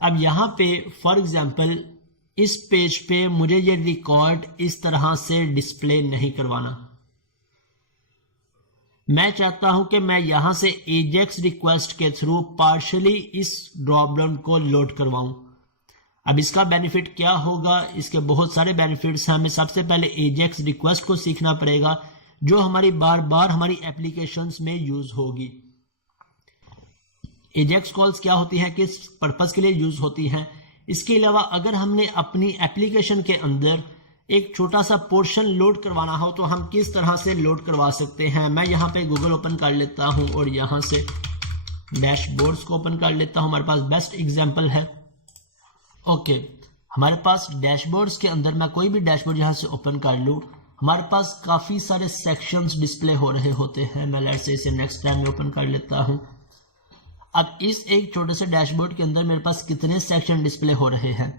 अब यहाँ पे फॉर एग्जांपल इस पेज पे मुझे ये रिकॉर्ड इस तरह से डिस्प्ले नहीं करवाना। मैं चाहता हूं कि मैं यहां से एजेक्स रिक्वेस्ट के थ्रू पार्शियली इस ड्रॉप डाउन को लोड करवाऊं। अब इसका बेनिफिट क्या होगा? इसके बहुत सारे बेनिफिट्स हैं। हमें सबसे पहले एजेक्स रिक्वेस्ट को सीखना पड़ेगा जो हमारी बार बार हमारी एप्लीकेशंस में यूज होगी। एजेक्स कॉल्स क्या होती है, किस पर्पस के लिए यूज होती हैं। इसके अलावा अगर हमने अपनी एप्लीकेशन के अंदर एक छोटा सा पोर्शन लोड करवाना हो तो हम किस तरह से लोड करवा सकते हैं। मैं यहाँ पे गूगल ओपन कर लेता हूँ और यहाँ से डैशबोर्ड्स को ओपन कर लेता हूँ। हमारे पास बेस्ट एग्जांपल है। ओके, हमारे पास डैशबोर्ड्स के अंदर मैं कोई भी डैशबोर्ड यहाँ से ओपन कर लूँ, हमारे पास काफी सारे सेक्शंस डिस्प्ले हो रहे होते हैं। मैं लेट्स से इसे नेक्स्ट टाइम में ओपन कर लेता हूँ। अब इस एक छोटे से डैशबोर्ड के अंदर मेरे पास कितने सेक्शन डिस्प्ले हो रहे हैं?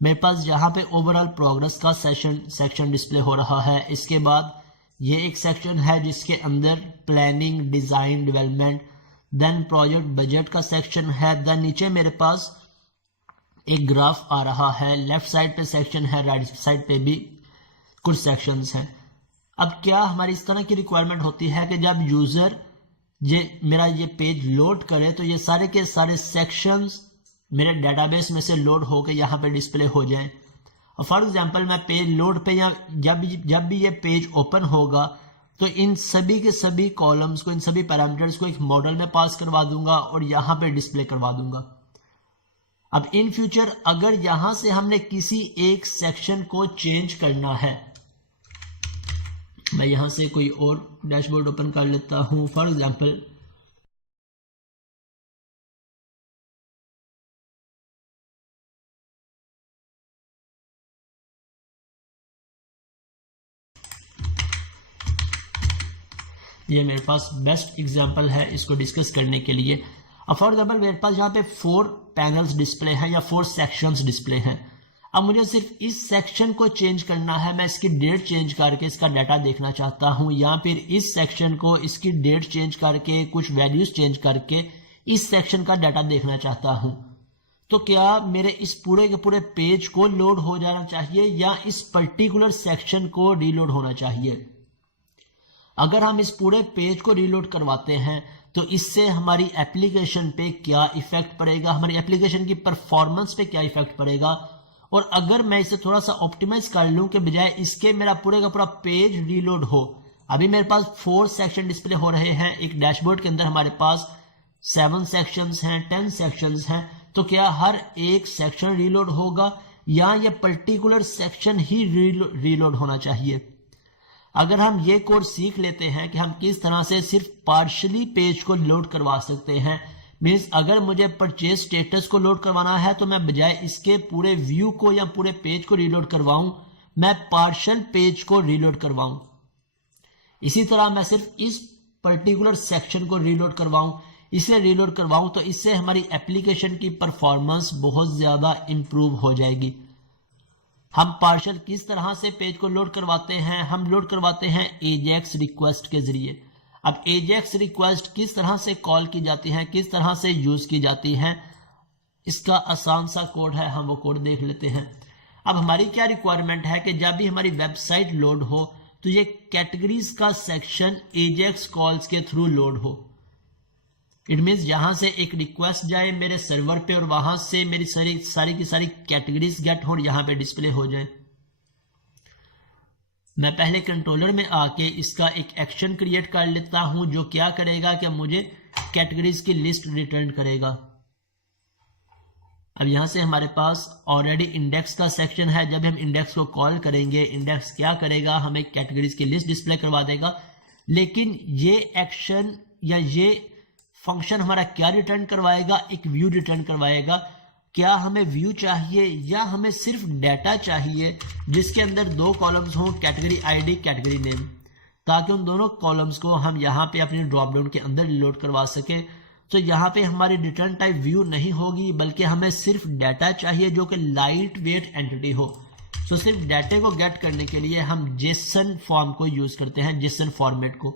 मेरे पास यहाँ पे ओवरऑल प्रोग्रेस का सेक्शन डिस्प्ले हो रहा है। इसके बाद ये एक सेक्शन है जिसके अंदर planning, design, development, then project budget का सेक्शन है। देन नीचे मेरे पास एक ग्राफ आ रहा है, लेफ्ट साइड पे सेक्शन है, राइट साइड पे भी कुछ सेक्शंस हैं। अब क्या हमारी इस तरह की रिक्वायरमेंट होती है कि जब यूजर मेरा ये पेज लोड करे तो ये सारे के सारे सेक्शंस मेरे डेटाबेस में से लोड होकर यहाँ पे डिस्प्ले हो जाएं। और फॉर एग्जांपल मैं पेज लोड पे या जब भी ये पेज ओपन होगा तो इन सभी के सभी कॉलम्स को, इन सभी पैरामीटर्स को एक मॉडल में पास करवा दूंगा और यहाँ पे डिस्प्ले करवा दूंगा। अब इन फ्यूचर अगर यहां से हमने किसी एक सेक्शन को चेंज करना है, मैं यहां से कोई और डैशबोर्ड ओपन कर लेता हूं। फॉर एग्जांपल ये मेरे पास बेस्ट एग्जांपल है इसको डिस्कस करने के लिए। अब फॉर एग्जांपल मेरे पास यहाँ पे 4 पैनल्स डिस्प्ले हैं या 4 सेक्शंस डिस्प्ले हैं। अब मुझे सिर्फ इस सेक्शन को चेंज करना है, मैं इसकी डेट चेंज करके इसका डाटा देखना चाहता हूं, या फिर इस सेक्शन को इसकी डेट चेंज करके कुछ वैल्यूज चेंज करके इस सेक्शन का डाटा देखना चाहता हूं। तो क्या मेरे इस पूरे के पूरे पेज को लोड हो जाना चाहिए या इस पर्टिकुलर सेक्शन को रीलोड होना चाहिए? अगर हम इस पूरे पेज को रीलोड करवाते हैं तो इससे हमारी एप्लीकेशन पे क्या इफेक्ट पड़ेगा, हमारी एप्लीकेशन की परफॉर्मेंस पे क्या इफेक्ट पड़ेगा। और अगर मैं इसे थोड़ा सा ऑप्टिमाइज कर लूं कि बजाय इसके मेरा पूरे का पूरा पेज रीलोड हो। अभी मेरे पास 4 सेक्शन डिस्प्ले हो रहे हैं। एक डैशबोर्ड के अंदर हमारे पास 7 सेक्शंस हैं, 10 सेक्शंस हैं। तो क्या हर एक सेक्शन रीलोड होगा या ये पर्टिकुलर सेक्शन ही रीलोड होना चाहिए? अगर हम ये कोर्स सीख लेते हैं कि हम किस तरह से सिर्फ पार्शियली पेज को लोड करवा सकते हैं, मीन्स अगर मुझे परचेज स्टेटस को लोड करवाना है तो मैं बजाय इसके पूरे व्यू को या पूरे पेज को रीलोड करवाऊं, मैं पार्शियल पेज को रीलोड करवाऊं। इसी तरह मैं सिर्फ इस पर्टिकुलर सेक्शन को रीलोड करवाऊं, इसे रीलोड करवाऊं तो इससे हमारी एप्लीकेशन की परफॉर्मेंस बहुत ज्यादा इंप्रूव हो जाएगी। हम पार्शियल किस तरह से पेज को लोड करवाते हैं? हम लोड करवाते हैं एजेक्स रिक्वेस्ट के जरिए। अब एजेक्स रिक्वेस्ट किस तरह से कॉल की जाती है, किस तरह से यूज की जाती है, इसका आसान सा कोड है, हम वो कोड देख लेते हैं। अब हमारी क्या रिक्वायरमेंट है कि जब भी हमारी वेबसाइट लोड हो तो ये कैटेगरीज का सेक्शन एजेक्स कॉल्स के थ्रू लोड हो। इट मीन्स यहां से एक रिक्वेस्ट जाए मेरे सर्वर पे और वहां से मेरी सारी की सारी कैटेगरीज गेट हो और यहां पे डिस्प्ले हो जाए। मैं पहले कंट्रोलर में आके इसका एक एक्शन क्रिएट कर लेता हूं जो क्या करेगा कि मुझे कैटेगरीज की लिस्ट रिटर्न करेगा। अब यहां से हमारे पास ऑलरेडी इंडेक्स का सेक्शन है। जब हम इंडेक्स को कॉल करेंगे, इंडेक्स क्या करेगा, हमें कैटेगरीज की लिस्ट डिस्प्ले करवा देगा। लेकिन ये एक्शन या ये फंक्शन हमारा क्या रिटर्न करवाएगा? एक व्यू रिटर्न करवाएगा। क्या हमें व्यू चाहिए या हमें सिर्फ डाटा चाहिए जिसके अंदर 2 कॉलम्स हों, कैटेगरी आईडी, कैटेगरी नेम, ताकि उन दोनों कॉलम्स को हम यहाँ पे अपनी ड्रॉप डाउन के अंदर लोड करवा सके। तो यहाँ पे हमारी रिटर्न टाइप व्यू नहीं होगी, बल्कि हमें सिर्फ डाटा चाहिए जो कि लाइट वेट एंटिटी हो। तो सिर्फ डाटे को गेट करने के लिए हम जेसन फॉर्म को यूज करते हैं, जेसन फॉर्मेट को।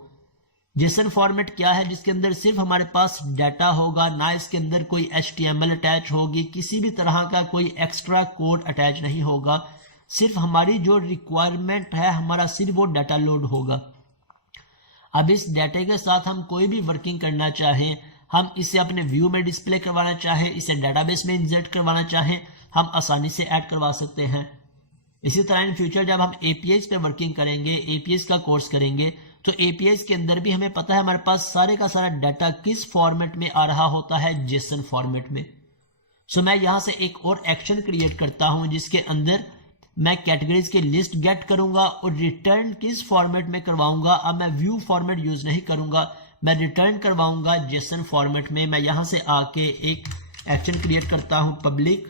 जेसन फॉर्मेट क्या है? जिसके अंदर सिर्फ हमारे पास डाटा होगा, ना इसके अंदर कोई HTML अटैच होगी, किसी भी तरह का कोई एक्स्ट्रा कोड अटैच नहीं होगा, सिर्फ हमारी जो रिक्वायरमेंट है हमारा सिर्फ वो डाटा लोड होगा। अब इस डाटा के साथ हम कोई भी वर्किंग करना चाहें, हम इसे अपने व्यू में डिस्प्ले करवाना चाहें, इसे डाटाबेस में इंसर्ट करवाना चाहें, हम आसानी से ऐड करवा सकते हैं। इसी तरह इन फ्यूचर जब हम APIs पे वर्किंग करेंगे, APIs का कोर्स करेंगे, तो APIs के अंदर भी हमें पता है हमारे पास सारे का सारा डाटा किस फॉर्मेट में आ रहा होता है, जेसन फॉर्मेट में। सो मैं यहां से एक और एक्शन क्रिएट करता हूं जिसके अंदर मैं कैटेगरीज की लिस्ट गेट करूंगा और रिटर्न किस फॉर्मेट में करवाऊंगा। अब मैं व्यू फॉर्मेट यूज नहीं करूंगा, मैं रिटर्न करवाऊंगा जेसन फॉर्मेट में। मैं यहां से आके एक एक्शन क्रिएट करता हूं पब्लिक,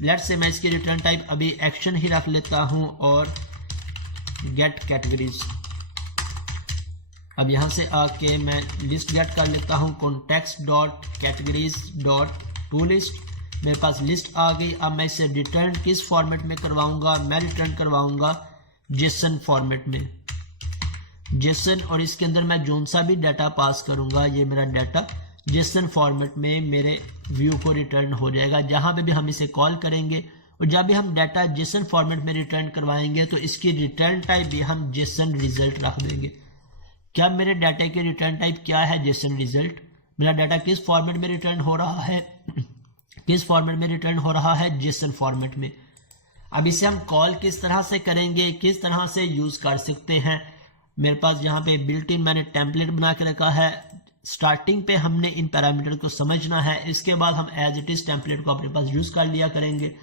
लेट्स से मैं इसकी रिटर्न टाइप अभी एक्शन ही रख लेता हूं और गेट कैटेगरीज। अब यहां से आके मैं लिस्ट गेट कर लेता हूं context dot categories dot to list. मेरे पास लिस्ट आ गई। अब मैं इसे रिटर्न किस फॉर्मेट में करवाऊंगा? मैं रिटर्न करवाऊंगा जेसन फॉर्मेट में, जेसन, और इसके अंदर मैं जोन सा भी डाटा पास करूंगा, ये मेरा डाटा जेसन फॉर्मेट में मेरे व्यू को रिटर्न हो जाएगा। जहां पे भी हम इसे कॉल करेंगे और जब भी हम डाटा जेसन फॉर्मेट में रिटर्न करवाएंगे तो इसकी रिटर्न टाइप भी हम जेसन रिजल्ट रख देंगे। क्या मेरे डाटा की रिटर्न टाइप क्या है? Jason result. मेरा डाटा किस फॉर्मेट में रिटर्न हो रहा है? किस फॉर्मेट में रिटर्न हो रहा है? जेसन फॉर्मेट में। अब इसे हम कॉल किस तरह से करेंगे, किस तरह से यूज कर सकते हैं? मेरे पास यहाँ पे बिल्ट इन मैंने टेम्पलेट बना के रखा है। स्टार्टिंग पे हमने इन पैरामीटर को समझना है, इसके बाद हम एज इट इज टेम्पलेट को अपने पास यूज कर लिया करेंगे।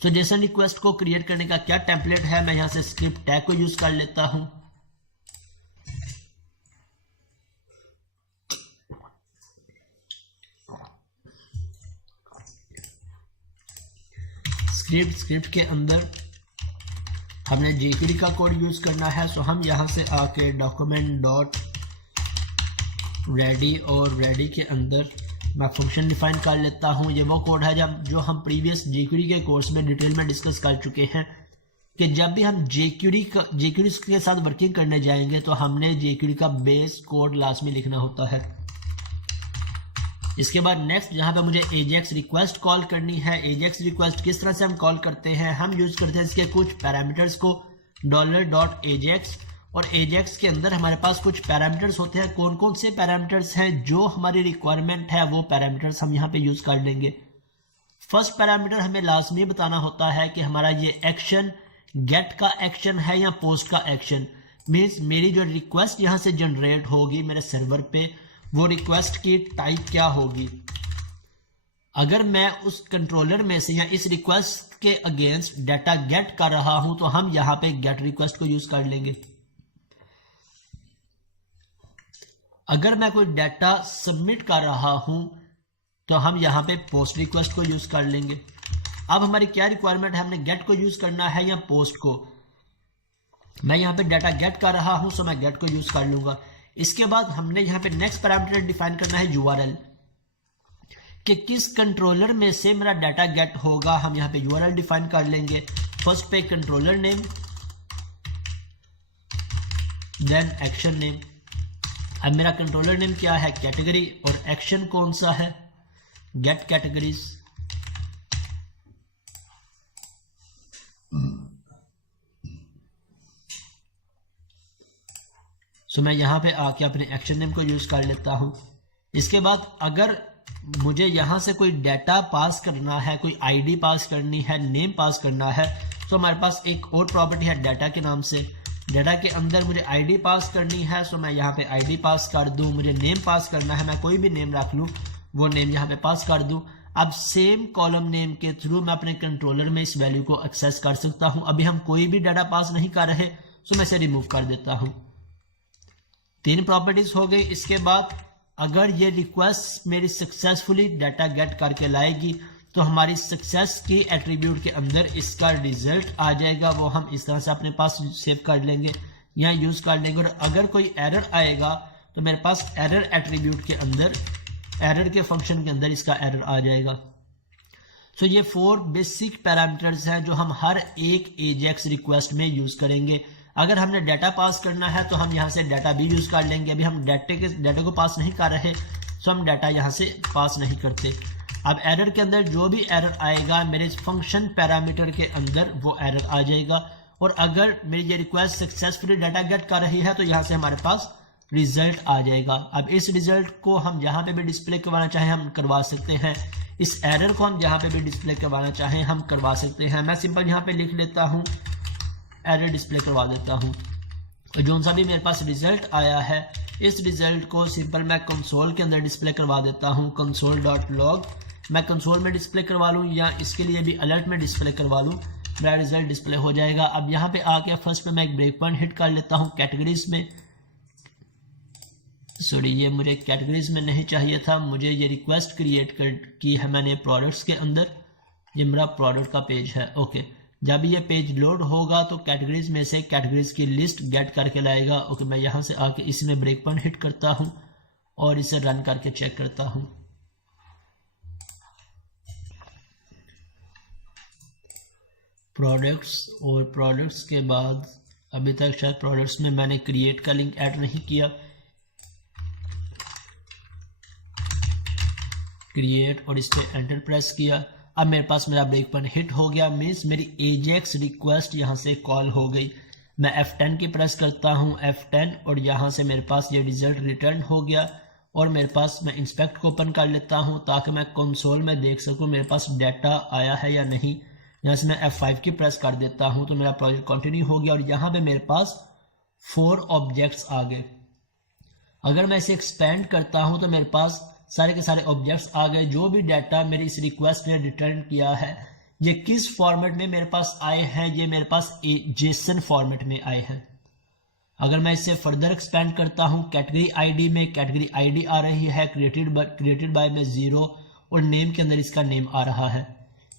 तो जेसन रिक्वेस्ट को क्रिएट करने का क्या टेम्पलेट है? मैं यहाँ से स्क्रिप्ट टैग को यूज कर लेता हूं। स्क्रिप्ट के अंदर हमने jQuery का कोड यूज करना है। सो हम यहां से आके डॉक्यूमेंट डॉट रेडी और रेडी के अंदर मैं फंक्शन डिफाइन कर लेता हूं। ये वो कोड है जो हम प्रीवियस jQuery के कोर्स में डिटेल में डिस्कस कर चुके हैं कि जब भी हम jQuery के साथ वर्किंग करने जाएंगे तो हमने jQuery का बेस कोड लास्ट में लिखना होता है। इसके बाद नेक्स्ट जहां पे मुझे AJAX रिक्वेस्ट कॉल करनी है। AJAX रिक्वेस्ट किस तरह से हम कॉल करते हैं? हम यूज करते हैं इसके कुछ पैरामीटर्स को $.ajax, और AJAX के अंदर हमारे पास कुछ पैरामीटर्स होते हैं। कौन कौन से पैरामीटर्स हैं? जो हमारी रिक्वायरमेंट है वो पैरामीटर्स हम यहाँ पे यूज कर लेंगे। फर्स्ट पैरामीटर हमें लाजमी बताना होता है कि हमारा ये एक्शन गेट का एक्शन है या पोस्ट का एक्शन। मीन्स मेरी जो रिक्वेस्ट यहाँ से जनरेट होगी मेरे सर्वर पे, वो रिक्वेस्ट की टाइप क्या होगी। अगर मैं उस कंट्रोलर में से या इस रिक्वेस्ट के अगेंस्ट डाटा गेट कर रहा हूं तो हम यहां पे गेट रिक्वेस्ट को यूज कर लेंगे। अगर मैं कोई डाटा सबमिट कर रहा हूं तो हम यहां पे पोस्ट रिक्वेस्ट को यूज कर लेंगे। अब हमारी क्या रिक्वायरमेंट है? हमने गेट को यूज करना है या पोस्ट को? मैं यहां पे डाटा गेट कर रहा हूं सो मैं गेट को यूज कर लूंगा। इसके बाद हमने यहाँ पे नेक्स्ट पैरामीटर डिफाइन करना है URL, कि किस कंट्रोलर में से मेरा डाटा गेट होगा। हम यहाँ पे URL डिफाइन कर लेंगे। फर्स्ट पे controller name, then action name. अब मेरा कंट्रोलर नेम क्या है? कैटेगरी, और एक्शन कौन सा है? Gate categories. सो मैं यहाँ पे आके अपने एक्शन नेम को यूज कर लेता हूँ। इसके बाद अगर मुझे यहाँ से कोई डाटा पास करना है, कोई आईडी पास करनी है, नेम पास करना है, तो हमारे पास एक और प्रॉपर्टी है डाटा के नाम से। डाटा के अंदर मुझे आईडी पास करनी है, सो मैं यहाँ पे आईडी पास कर दूं। मुझे नेम पास करना है, मैं कोई भी नेम रख लूँ, वो नेम यहाँ पे पास कर दूं। अब सेम कॉलम नेम के थ्रू मैं अपने कंट्रोलर में इस वैल्यू को एक्सेस कर सकता हूँ। अभी हम कोई भी डाटा पास नहीं कर रहे, सो मैं इसे रिमूव कर देता हूँ। 3 प्रॉपर्टीज हो गई। इसके बाद अगर ये रिक्वेस्ट मेरी सक्सेसफुली डाटा गेट करके लाएगी तो हमारी सक्सेस की एट्रीब्यूट के अंदर इसका रिजल्ट आ जाएगा। वो हम इस तरह से अपने पास सेव कर लेंगे या यूज कर लेंगे। और अगर कोई एरर आएगा तो मेरे पास एरर एट्रीब्यूट के अंदर, एरर के फंक्शन के अंदर इसका एरर आ जाएगा। सो ये 4 बेसिक पैरामीटर्स हैं जो हम हर एक AJAX रिक्वेस्ट में यूज करेंगे। अगर हमने डाटा पास करना है तो हम यहाँ से डाटा भी यूज कर लेंगे। अभी हम डाटा को पास नहीं कर रहे, तो हम डाटा यहाँ से पास नहीं करते। अब एरर के अंदर जो भी एरर आएगा मेरे फंक्शन पैरामीटर के अंदर वो एरर आ जाएगा। और अगर मेरी ये रिक्वेस्ट सक्सेसफुली डाटा गेट कर रही है तो यहाँ से हमारे पास रिजल्ट आ जाएगा। अब इस रिजल्ट को हम जहाँ पे भी डिस्प्ले करवाना चाहें हम करवा सकते हैं। इस एरर को हम जहाँ पे भी डिस्प्ले करवाना चाहें हम करवा सकते हैं। मैं सिंपल यहाँ पे लिख लेता हूँ, एरर डिस्प्ले करवा देता हूँ। और जो सा भी मेरे पास रिजल्ट आया है इस रिजल्ट को सिंपल मैं कंसोल के अंदर डिस्प्ले करवा देता हूँ, console.log। मैं कंसोल में डिस्प्ले करवा लूँ या इसके लिए भी अलर्ट में डिस्प्ले करवा लूँ, मेरा रिजल्ट डिस्प्ले हो जाएगा। अब यहाँ पे आके फर्स्ट पे मैं एक ब्रेक पॉइंट हिट कर लेता हूँ कैटेगरीज में। सॉरी, ये मुझे कैटेगरीज में नहीं चाहिए था, मुझे ये रिक्वेस्ट क्रिएट की है मैंने प्रोडक्ट्स के अंदर। ये मेरा प्रोडक्ट का पेज है। ओके, जब ये पेज लोड होगा तो कैटेगरीज में से कैटेगरीज की लिस्ट गेट करके लाएगा। ओके, मैं यहाँ से आके इसमें ब्रेक पॉइंट हिट करता हूँ और इसे रन करके चेक करता हूँ। प्रोडक्ट्स और प्रोडक्ट्स के बाद अभी तक शायद प्रोडक्ट्स में मैंने क्रिएट का लिंक ऐड नहीं किया। क्रिएट और इस पर एंटर प्रेस किया। अब मेरे पास मेरा ब्रेक पॉइंट हिट हो गया, मीन्स मेरी एजेक्स रिक्वेस्ट यहाँ से कॉल हो गई। मैं F10 की प्रेस करता हूँ, F10, और यहाँ से मेरे पास ये रिजल्ट रिटर्न हो गया। और मेरे पास मैं इंस्पेक्ट को ओपन कर लेता हूँ ताकि मैं कंसोल में देख सकूँ मेरे पास डाटा आया है या नहीं। यहाँ से मैं F5 की प्रेस कर देता हूँ तो मेरा प्रोजेक्ट कंटिन्यू हो गया और यहाँ पे मेरे पास 4 ऑब्जेक्ट्स आ गए। अगर मैं इसे एक्सपेंड करता हूँ तो मेरे पास सारे के सारे ऑब्जेक्ट्स आ गए। जो भी डाटा मेरी इस रिक्वेस्ट ने रिटर्न किया है ये किस फॉर्मेट में मेरे पास आए हैं, ये मेरे पास जेसन फॉर्मेट में आए हैं। अगर मैं इसे फर्दर एक्सपेंड करता हूँ कैटेगरी आईडी में, कैटेगरी आईडी आ रही है क्रिएटेड बाय में 0 और नेम के अंदर इसका नेम आ रहा है।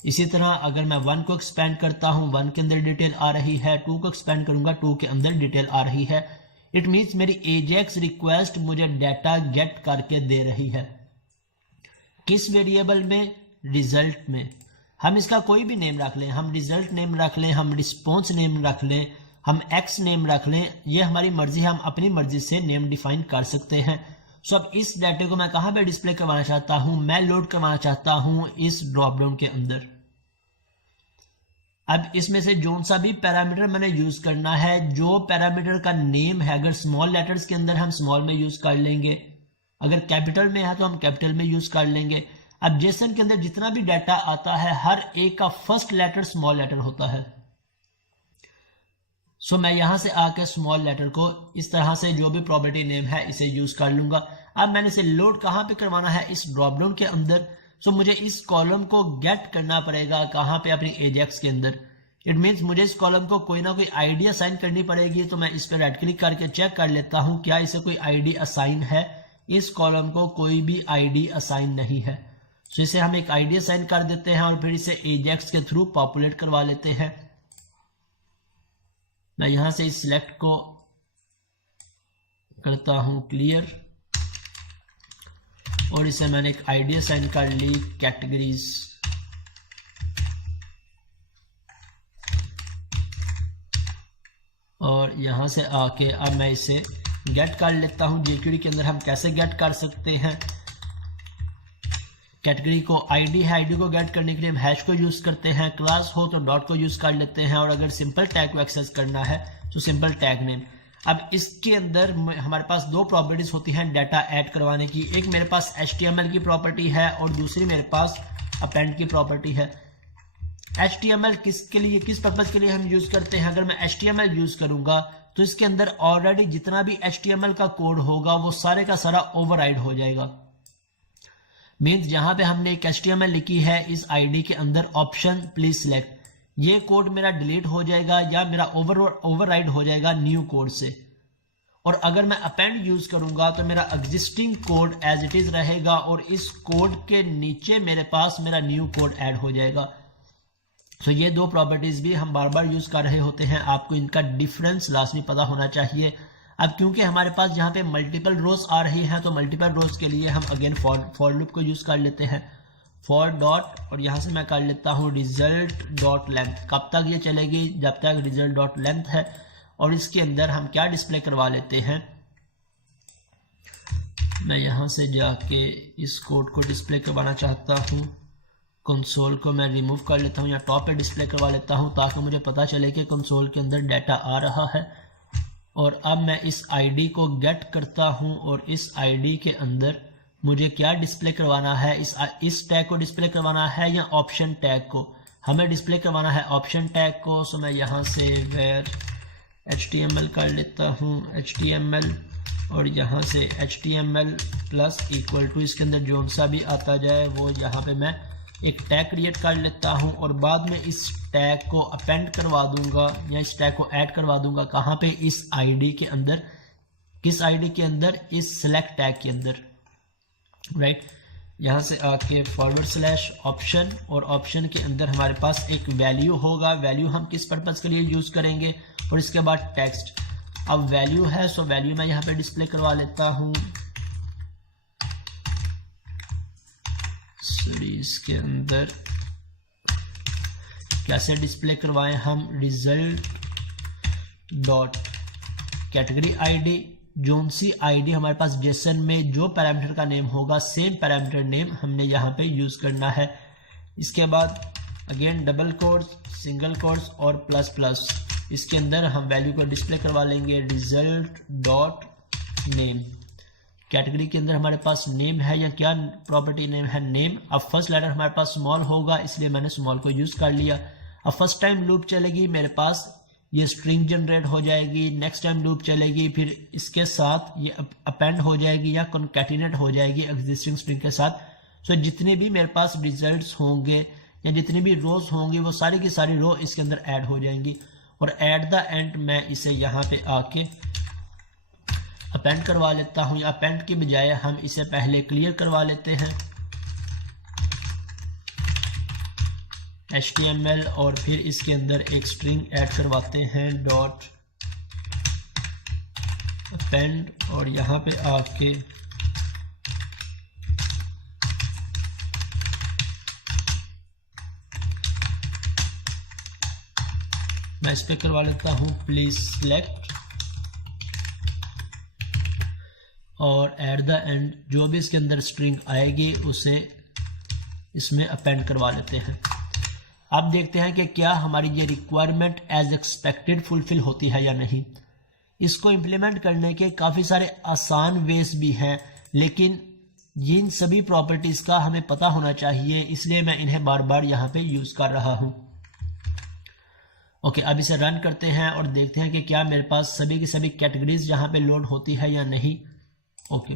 इसी तरह अगर मैं 1 को एक्सपेंड करता हूँ 1 के अंदर डिटेल आ रही है, 2 को एक्सपेंड करूंगा 2 के अंदर डिटेल आ रही है। इट मीन्स मेरी एजेक्स रिक्वेस्ट मुझे डाटा गेट करके दे रही है। किस वेरिएबल में? रिजल्ट में। हम इसका कोई भी नेम रख लें, हम रिजल्ट नेम रख लें, हम रिस्पॉन्स नेम रख लें, हम एक्स नेम रख लें, ये हमारी मर्जी है, हम अपनी मर्जी से नेम डिफाइन कर सकते हैं। सो अब इस डाटे को मैं कहां पे डिस्प्ले करवाना चाहता हूं? मैं लोड करवाना चाहता हूं इस ड्रॉप डाउन के अंदर। अब इसमें से जो सा भी पैरामीटर मैंने यूज करना है, जो पैरामीटर का नेम है, अगर स्मॉल लेटर्स के अंदर हम स्मॉल में यूज कर लेंगे, अगर कैपिटल में है तो हम कैपिटल में यूज कर लेंगे। अब जेसन के अंदर जितना भी डाटा आता है हर एक का फर्स्ट लेटर स्मॉल लेटर होता है। सो मैं यहां से आकर स्मॉल लेटर को इस तरह से जो भी प्रॉपर्टी नेम है इसे यूज कर लूंगा। अब मैंने इसे लोड कहां पे करवाना है? इस ड्रॉप डाउन के अंदर। सो मुझे इस कॉलम को गेट करना पड़ेगा कहां पे? अपनी एजेक्स के अंदर। इट मीन्स मुझे इस कॉलम को कोई ना कोई आईडी असाइन करनी पड़ेगी। तो मैं इस पर राइट क्लिक करके चेक कर लेता हूं क्या इसे कोई आईडी असाइन है। इस कॉलम को कोई भी आईडी असाइन नहीं है। सो इसे हम एक आईडी असाइन कर देते हैं और फिर इसे एजेक्स के थ्रू पॉपुलेट करवा लेते हैं। मैं यहां से इस सिलेक्ट को करता हूं क्लियर और इसे मैंने एक आईडी असाइन कर ली कैटेगरीज। और यहां से आके अब मैं इसे गेट कर लेता हूं। जेक्यूरी के अंदर हम कैसे गेट कर सकते हैं? कैटेगरी को आईडी है, आईडी को गेट करने के लिए हम हैश को यूज करते हैं। क्लास हो तो डॉट को यूज कर लेते हैं और अगर सिंपल टैग को एक्सेस करना है तो सिंपल टैग नेम। अब इसके अंदर हमारे पास 2 प्रॉपर्टीज होती हैं डाटा ऐड करवाने की। एक मेरे पास HTML की प्रॉपर्टी है और दूसरी मेरे पास अपेंड की प्रॉपर्टी है। HTML किसके लिए, किस पर्पज के लिए हम यूज करते हैं? अगर मैं HTML यूज करूंगा तो इसके अंदर ऑलरेडी जितना भी HTML का कोड होगा वो सारे का सारा ओवरराइड हो जाएगा। मीन्स जहां पे हमने एक HTML लिखी है इस आईडी के अंदर ऑप्शन प्लीज सिलेक्ट, ये कोड मेरा डिलीट हो जाएगा या मेरा ओवरराइड हो जाएगा न्यू कोड से। और अगर मैं अपेंड यूज करूंगा तो मेरा existing code as it is रहेगा और इस कोड के नीचे मेरे पास मेरा न्यू कोड ऐड हो जाएगा। तो ये 2 प्रॉपर्टीज भी हम बार बार यूज कर रहे होते हैं, आपको इनका डिफरेंस लाजमी पता होना चाहिए। अब क्योंकि हमारे पास यहाँ पे मल्टीपल रोज आ रही हैं तो मल्टीपल रोज के लिए हम अगेन फॉर लूप को यूज कर लेते हैं। फॉर डॉट और यहाँ से मैं कर लेता हूँ रिजल्ट डॉट लेंथ। कब तक ये चलेगी? जब तक रिजल्ट डॉट लेंथ है। और इसके अंदर हम क्या डिस्प्ले करवा लेते हैं, मैं यहाँ से जाके इस कोड को डिस्प्ले करवाना चाहता हूँ, कंसोल को मैं रिमूव कर लेता हूँ या टॉप पे डिस्प्ले करवा लेता हूँ ताकि मुझे पता चले कि कंसोल के अंदर डाटा आ रहा है। और अब मैं इस आईडी को गेट करता हूँ और इस आईडी के अंदर मुझे क्या डिस्प्ले करवाना है, इस टैग को डिस्प्ले करवाना है या ऑप्शन टैग को, हमें डिस्प्ले करवाना है ऑप्शन टैग को। सो मैं यहाँ से वेयर HTML कर लेता हूँ, HTML, और यहाँ से HTML प्लस इक्वल टू इसके अंदर जो सा भी आता जाए वो यहाँ पे मैं एक टैग क्रिएट कर लेता हूँ और बाद में इस टैग को अपेंड करवा दूंगा या इस टैग को ऐड करवा दूंगा कहाँ पे, इस आईडी के अंदर, किस आईडी के अंदर, इस सिलेक्ट टैग के अंदर, राइट। यहाँ से आके / ऑप्शन, और ऑप्शन के अंदर हमारे पास एक वैल्यू होगा, वैल्यू हम किस पर्पज के लिए यूज करेंगे, और इसके बाद टेक्स्ट। अब वैल्यू है सो वैल्यू मैं यहाँ पे डिस्प्ले करवा लेता हूँ, इसके अंदर कैसे डिस्प्ले करवाएं हम, result dot category ID, zone C ID हमारे पास जेसन में जो पैरामीटर का नेम होगा सेम पैरामीटर नेम हमने यहाँ पे यूज करना है। इसके बाद again double quotes, single quotes और प्लस प्लस, इसके अंदर हम वैल्यू को डिस्प्ले करवा लेंगे रिजल्ट डॉट नेम। कैटेगरी के अंदर हमारे पास नेम है या क्या प्रॉपर्टी नेम है, नेम। अब फर्स्ट लेटर हमारे पास स्मॉल होगा इसलिए मैंने स्मॉल को यूज कर लिया। अब फर्स्ट टाइम लूप चलेगी मेरे पास ये स्ट्रिंग जनरेट हो जाएगी, नेक्स्ट टाइम लूप चलेगी फिर इसके साथ ये अपेंड हो जाएगी या कॉन्कैटिनेट हो जाएगी एग्जिस्टिंग स्ट्रिंग के साथ। सो जितने भी मेरे पास रिजल्ट्स होंगे या जितनी भी रोज होंगी वो सारी की सारी रो इसके अंदर ऐड हो जाएंगी। और एट द एंड मैं इसे यहाँ पे आके अपेंड करवा लेता हूँ, या अपेंड के बजाय हम इसे पहले क्लियर करवा लेते हैं HTML, और फिर इसके अंदर एक स्ट्रिंग ऐड करवाते हैं डॉट अपेंड, और यहाँ पे आके मैं इस पे करवा लेता हूँ प्लीज सिलेक्ट, और एट द एंड जो भी इसके अंदर स्ट्रिंग आएगी उसे इसमें अपेंड करवा लेते हैं। अब देखते हैं कि क्या हमारी ये रिक्वायरमेंट एज एक्सपेक्टेड फुलफिल होती है या नहीं। इसको इम्प्लीमेंट करने के काफ़ी सारे आसान वेज भी हैं, लेकिन इन सभी प्रॉपर्टीज़ का हमें पता होना चाहिए, इसलिए मैं इन्हें बार बार यहाँ पे यूज़ कर रहा हूँ। ओके, अब इसे रन करते हैं और देखते हैं कि क्या मेरे पास सभी की सभी कैटेगरीज यहाँ पे लोड होती है या नहीं। ओके,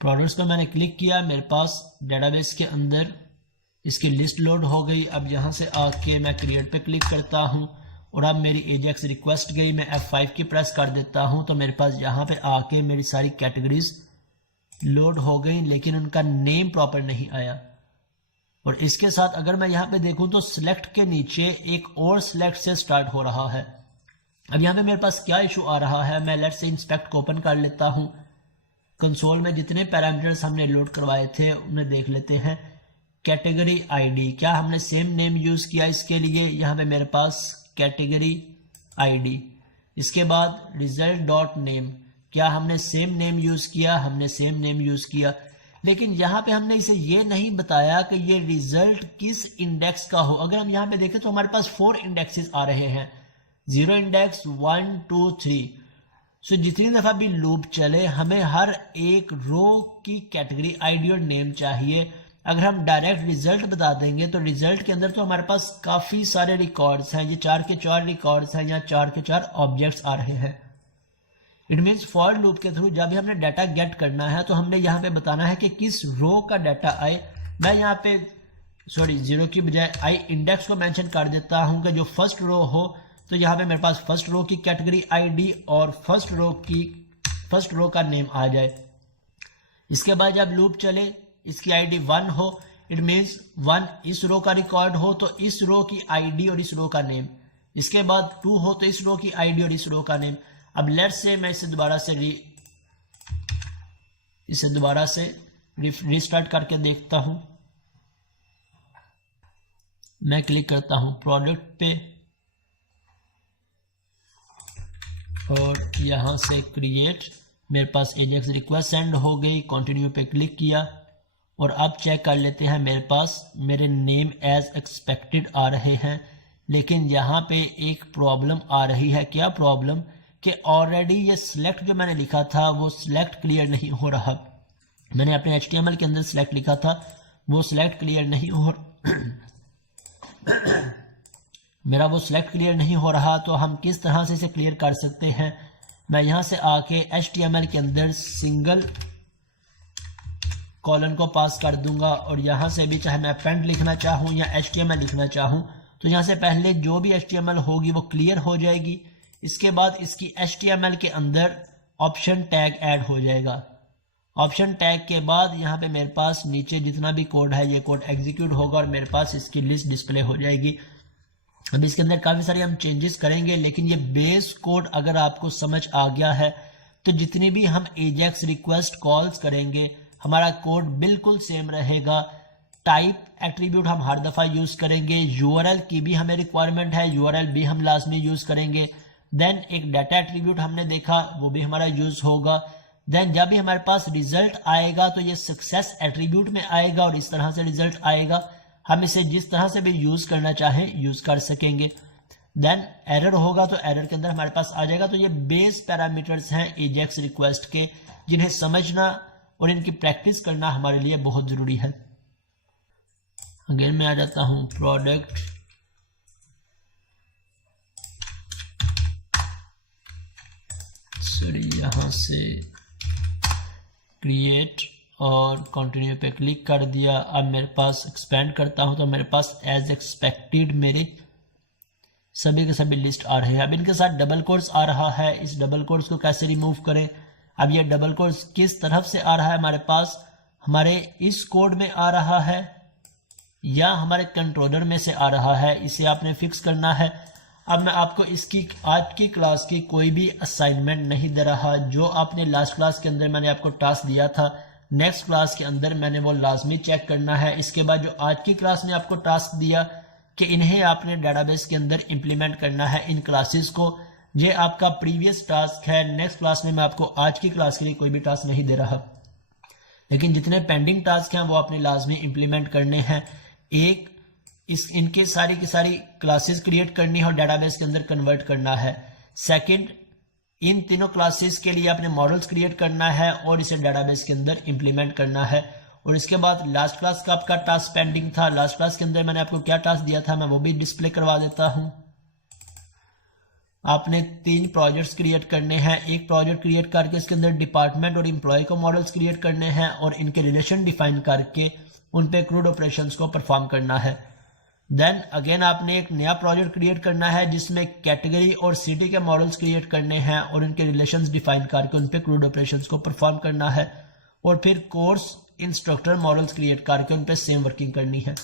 प्रोडक्ट्स पे मैंने क्लिक किया, मेरे पास डेटाबेस के अंदर इसकी लिस्ट लोड हो गई। अब यहाँ से आके मैं क्रिएट पे क्लिक करता हूँ और अब मेरी एजेक्स रिक्वेस्ट गई, मैं F5 की प्रेस कर देता हूँ तो मेरे पास यहाँ पे आके मेरी सारी कैटेगरीज लोड हो गई, लेकिन उनका नेम प्रॉपर नहीं आया। और इसके साथ अगर मैं यहाँ पे देखूँ तो सिलेक्ट के नीचे एक और सिलेक्ट से स्टार्ट हो रहा है। अब यहाँ पे मेरे पास क्या इशू आ रहा है, मैं लेट्स से इंस्पेक्ट को ओपन कर लेता हूँ। कंसोल में जितने पैरामीटर्स हमने लोड करवाए थे उन्हें देख लेते हैं। कैटेगरी आईडी, क्या हमने सेम नेम यूज किया इसके लिए, यहाँ पे मेरे पास कैटेगरी आईडी। इसके बाद रिजल्ट डॉट नेम, क्या हमने सेम नेम यूज किया, हमने सेम नेम यूज किया, लेकिन यहाँ पे हमने इसे ये नहीं बताया कि ये रिजल्ट किस इंडेक्स का हो। अगर हम यहाँ पे देखें तो हमारे पास 4 इंडेक्सेस आ रहे हैं, 0 इंडेक्स, 1, 2, 3। सो जितनी दफा भी लूप चले हमें हर एक रो की कैटेगरी आईडी और नेम चाहिए। अगर हम डायरेक्ट रिजल्ट बता देंगे तो रिजल्ट के अंदर तो हमारे पास काफी सारे रिकॉर्ड्स हैं, ये 4 के 4 रिकॉर्ड्स हैं या 4 के 4 ऑब्जेक्ट्स आ रहे हैं। इट मीन्स फॉर लूप के थ्रू जब भी हमने डाटा गेट करना है तो हमने यहाँ पे बताना है कि किस रो का डाटा आए। मैं यहाँ पे 0 की बजाय आई इंडेक्स को मेंशन कर देता हूँ कि जो फर्स्ट रो हो, तो यहाँ पे मेरे पास फर्स्ट रो की कैटेगरी आईडी और फर्स्ट रो का नेम आ जाए। इसके बाद जब लूप चले इसकी आईडी 1 हो, इट मीन्स 1 इस रो का रिकॉर्ड हो तो इस रो की आईडी और इस रो का नेम। इसके बाद 2 हो तो इस रो की आईडी और इस रो का नेम। अब लेट्स से मैं इसे दोबारा से रिस्टार्ट करके देखता हूं। मैं क्लिक करता हूं प्रोडक्ट पे और यहां से क्रिएट, मेरे पास एजेक्स रिक्वेस्ट सेंड हो गई, कंटिन्यू पे क्लिक किया और अब चेक कर लेते हैं। मेरे पास मेरे नेम एज एक्सपेक्टेड आ रहे हैं, लेकिन यहाँ पे एक प्रॉब्लम आ रही है। क्या प्रॉब्लम? कि ऑलरेडी ये सिलेक्ट जो मैंने लिखा था वो सिलेक्ट क्लियर नहीं हो रहा। मैंने अपने HTML के अंदर सिलेक्ट लिखा था, वो सिलेक्ट क्लियर नहीं हो मेरा वो सिलेक्ट क्लियर नहीं हो रहा। तो हम किस तरह से इसे क्लियर कर सकते हैं? मैं यहाँ से आके HTML के अंदर सिंगल कॉलन को पास कर दूंगा और यहाँ से भी चाहे मैं पेंट लिखना चाहूँ या HTML लिखना चाहूँ तो यहाँ से पहले जो भी HTML होगी वो क्लियर हो जाएगी। इसके बाद इसकी HTML के अंदर ऑप्शन टैग ऐड हो जाएगा। ऑप्शन टैग के बाद यहाँ पे मेरे पास नीचे जितना भी कोड है ये कोड एग्जीक्यूट होगा और मेरे पास इसकी लिस्ट डिस्प्ले हो जाएगी। अब इसके अंदर काफ़ी सारे हम चेंजेस करेंगे, लेकिन ये बेस कोड अगर आपको समझ आ गया है तो जितनी भी हम एजेक्स रिक्वेस्ट कॉल्स करेंगे हमारा कोड बिल्कुल सेम रहेगा। टाइप एट्रीब्यूट हम हर दफ़ा यूज़ करेंगे, URL की भी हमें रिक्वायरमेंट है, URL भी हम लाजमी यूज़ करेंगे। देन एक डाटा एट्रीब्यूट हमने देखा वो भी हमारा यूज़ होगा। देन जब भी हमारे पास रिजल्ट आएगा तो ये सक्सेस एट्रीब्यूट में आएगा और इस तरह से रिजल्ट आएगा। हम इसे जिस तरह से भी यूज़ करना चाहें यूज़ कर सकेंगे। देन एरर होगा तो एरर के अंदर हमारे पास आ जाएगा। तो ये बेस पैरामीटर्स हैं एजेक्स रिक्वेस्ट के, जिन्हें समझना और इनकी प्रैक्टिस करना हमारे लिए बहुत ज़रूरी है। अगेन मैं आ जाता हूँ प्रोडक्ट, सॉरी यहाँ से क्रिएट और कंटिन्यू पे क्लिक कर दिया। अब मेरे पास एक्सपेंड करता हूँ तो मेरे पास एज एक्सपेक्टेड मेरे सभी के सभी लिस्ट आ रहे हैं। अब इनके साथ डबल कोट्स आ रहा है, इस डबल कोट्स को कैसे रिमूव करें? अब ये डबल कोट्स किस तरफ से आ रहा है हमारे पास? हमारे इस कोड में आ रहा है या हमारे कंट्रोलर में से आ रहा है, इसे आपने फिक्स करना है। अब मैं आपको इसकी आज की क्लास की कोई भी असाइनमेंट नहीं दे रहा। जो आपने लास्ट क्लास के अंदर मैंने आपको टास्क दिया था, नेक्स्ट क्लास के अंदर मैंने वो लाजमी चेक करना है। इसके बाद जो आज की क्लास ने आपको टास्क दिया कि इन्हें आपने डेटाबेस के अंदर इंप्लीमेंट करना है, इन क्लासेस को, ये आपका प्रीवियस टास्क है। नेक्स्ट क्लास में मैं आपको आज की क्लास के लिए कोई भी टास्क नहीं दे रहा, लेकिन जितने पेंडिंग टास्क हैं वो आपने लाजमी इंप्लीमेंट करने हैं। एक इनके सारी की सारी क्लासेस क्रिएट करनी है और डेटाबेस के अंदर कन्वर्ट करना है। सेकंड, इन तीनों क्लासेस के लिए आपने मॉडल्स क्रिएट करना है और इसे डेटाबेस के अंदर इंप्लीमेंट करना है। और इसके बाद लास्ट क्लास का आपका टास्क पेंडिंग था। लास्ट क्लास के अंदर मैंने आपको क्या टास्क दिया था मैं वो भी डिस्प्ले करवा देता हूं। आपने 3 प्रोजेक्ट्स क्रिएट करने हैं। एक प्रोजेक्ट क्रिएट करके इसके अंदर डिपार्टमेंट और एम्प्लॉय को मॉडल्स क्रिएट करने हैं और इनके रिलेशन डिफाइन करके उन पे क्रूड ऑपरेशंस को परफॉर्म करना है। देन अगेन आपने एक नया प्रोजेक्ट क्रिएट करना है जिसमें कैटेगरी और सिटी के मॉडल्स क्रिएट करने हैं और इनके रिलेशंस डिफाइन करके उन पे क्रूड ऑपरेशंस को परफॉर्म करना है। और फिर कोर्स इंस्ट्रक्टर मॉडल्स क्रिएट करके उन पे सेम वर्किंग करनी है।